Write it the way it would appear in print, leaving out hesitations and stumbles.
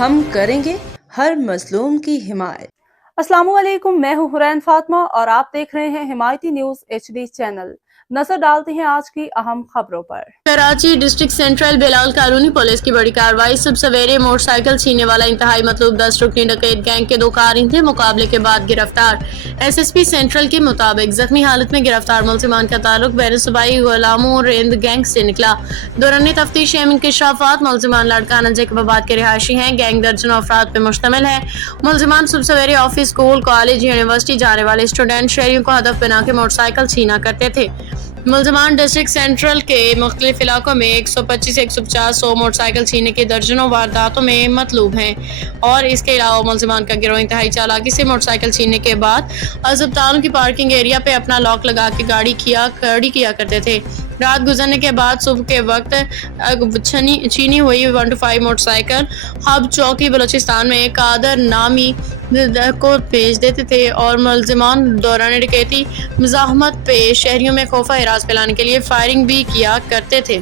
ہم کریں گے ہر مظلوم کی حمایت۔ السلام علیکم، میں ہوں حرین فاطمہ اور آپ دیکھ رہے ہیں حمایتی نیوز HD چینل۔ نظر ڈالتے ہیں آج کی اہم خبروں پر۔ کراچی ڈسٹرکٹ سینٹرل بلال کالونی پولیس کی بڑی کارروائی۔ صبح سویرے موٹر سائیکل چھیننے والا انتہائی مطلوب 10 رکنی ڈکیت گینگ کے 2 کارندے مقابلے کے بعد گرفتار۔ SSP سینٹرل کے مطابق زخمی حالت میں گرفتار ملزمان کا تعلق بین صوبائی غلاموں رند گینگ سے نکلا۔ دوران تفتیش اہم انکشافات ملزمان لاڑکانہ جیکبآباد کے رہائشی ہیں۔ گینگ درجنوں افراد پر مشتمل ہے۔ ملزمان صبح سویرے آفس، اسکول، کالج، یونیورسٹی جانے والے اسٹوڈنٹ شہریوں کو ہدف بنا کے موٹر سائیکل چھینا کرتے تھے۔ ملزمان ڈسٹرکٹ سینٹرل کے مختلف علاقوں میں 125 سے 150 100 موٹر سائیکل چھیننے کی درجنوں وارداتوں میں مطلوب ہیں، اور اس کے علاوہ ملزمان کا گروہ انتہائی چالاکی سے موٹر سائیکل چھیننے کے بعد ہسپتالوں کی پارکنگ ایریا پہ اپنا لاک لگا کے گاڑی کھڑی کیا کرتے تھے۔ رات گزرنے کے بعد صبح کے وقت چھینی ہوئی 125 موٹر سائیکل ہب چوکی بلوچستان میں قادر نامی کو بھیج دیتے تھے، اور ملزمان دوران ڈکیتی مزاحمت پیش شہریوں میں خوف و ہراس پھیلانے کے لیے فائرنگ بھی کیا کرتے تھے۔